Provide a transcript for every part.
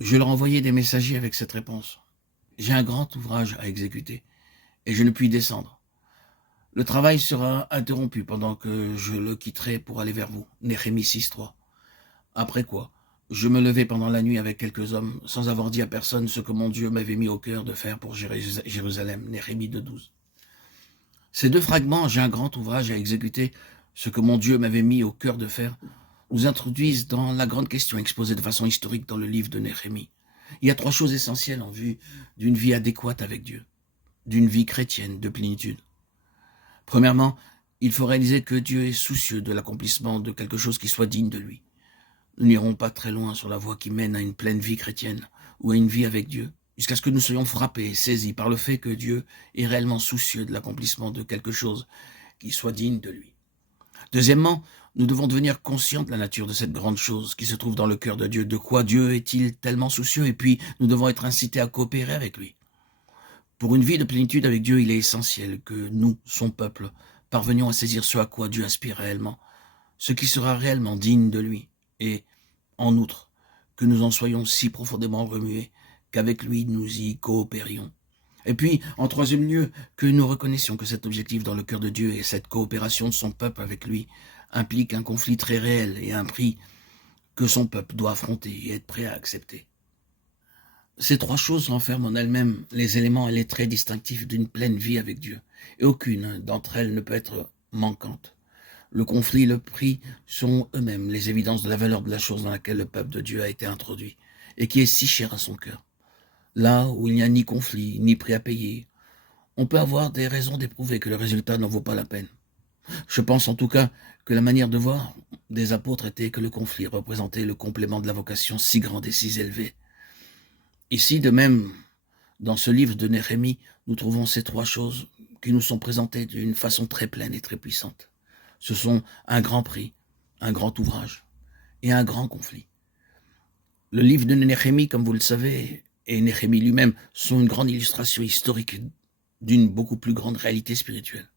Je leur envoyai des messagers avec cette réponse. J'ai un grand ouvrage à exécuter, et je ne puis descendre. Le travail sera interrompu pendant que je le quitterai pour aller vers vous. Néhémie 6.3. Après quoi, je me levai pendant la nuit avec quelques hommes, sans avoir dit à personne ce que mon Dieu m'avait mis au cœur de faire pour Jérusalem. Néhémie 2.12. Ces deux fragments, j'ai un grand ouvrage à exécuter, ce que mon Dieu m'avait mis au cœur de faire, nous introduisent dans la grande question exposée de façon historique dans le livre de Néhémie. Il y a trois choses essentielles en vue d'une vie adéquate avec Dieu, d'une vie chrétienne de plénitude. Premièrement, il faut réaliser que Dieu est soucieux de l'accomplissement de quelque chose qui soit digne de lui. Nous n'irons pas très loin sur la voie qui mène à une pleine vie chrétienne ou à une vie avec Dieu, jusqu'à ce que nous soyons frappés et saisis par le fait que Dieu est réellement soucieux de l'accomplissement de quelque chose qui soit digne de lui. Deuxièmement, nous devons devenir conscients de la nature de cette grande chose qui se trouve dans le cœur de Dieu. De quoi Dieu est-il tellement soucieux? Et puis, nous devons être incités à coopérer avec lui. Pour une vie de plénitude avec Dieu, il est essentiel que nous, son peuple, parvenions à saisir ce à quoi Dieu aspire réellement, ce qui sera réellement digne de lui, et, en outre, que nous en soyons si profondément remués qu'avec lui nous y coopérions. Et puis, en troisième lieu, que nous reconnaissions que cet objectif dans le cœur de Dieu et cette coopération de son peuple avec lui implique un conflit très réel et un prix que son peuple doit affronter et être prêt à accepter. Ces trois choses renferment en elles-mêmes les éléments et les traits distinctifs d'une pleine vie avec Dieu, et aucune d'entre elles ne peut être manquante. Le conflit et le prix sont eux-mêmes les évidences de la valeur de la chose dans laquelle le peuple de Dieu a été introduit, et qui est si chère à son cœur. Là où il n'y a ni conflit, ni prix à payer, on peut avoir des raisons d'éprouver que le résultat n'en vaut pas la peine. Je pense en tout cas que la manière de voir des apôtres était que le conflit représentait le complément de la vocation si grande et si élevée. Ici, de même, dans ce livre de Néhémie, nous trouvons ces trois choses qui nous sont présentées d'une façon très pleine et très puissante. Ce sont un grand prix, un grand ouvrage et un grand conflit. Le livre de Néhémie, comme vous le savez, et Néhémie lui-même sont une grande illustration historique d'une beaucoup plus grande réalité spirituelle.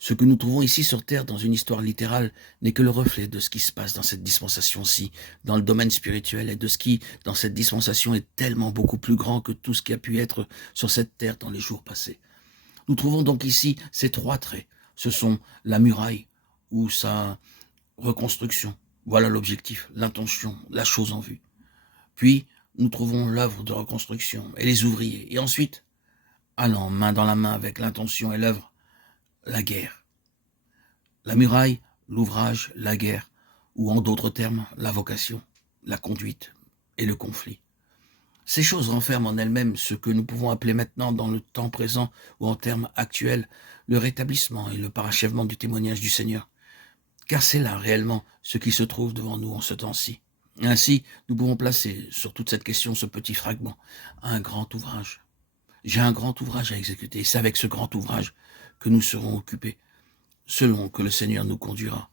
Ce que nous trouvons ici sur Terre dans une histoire littérale n'est que le reflet de ce qui se passe dans cette dispensation-ci, dans le domaine spirituel, et de ce qui, dans cette dispensation, est tellement beaucoup plus grand que tout ce qui a pu être sur cette Terre dans les jours passés. Nous trouvons donc ici ces trois traits. Ce sont la muraille ou sa reconstruction. Voilà l'objectif, l'intention, la chose en vue. Puis, nous trouvons l'œuvre de reconstruction et les ouvriers. Et ensuite, allant main dans la main avec l'intention et l'œuvre, la guerre. La muraille, l'ouvrage, la guerre, ou en d'autres termes, la vocation, la conduite et le conflit. Ces choses renferment en elles-mêmes ce que nous pouvons appeler maintenant dans le temps présent ou en termes actuels le rétablissement et le parachèvement du témoignage du Seigneur. Car c'est là réellement ce qui se trouve devant nous en ce temps-ci. Ainsi, nous pouvons placer sur toute cette question ce petit fragment, un grand ouvrage. J'ai un grand ouvrage à exécuter, et c'est avec ce grand ouvrage que nous serons occupés, selon que le Seigneur nous conduira.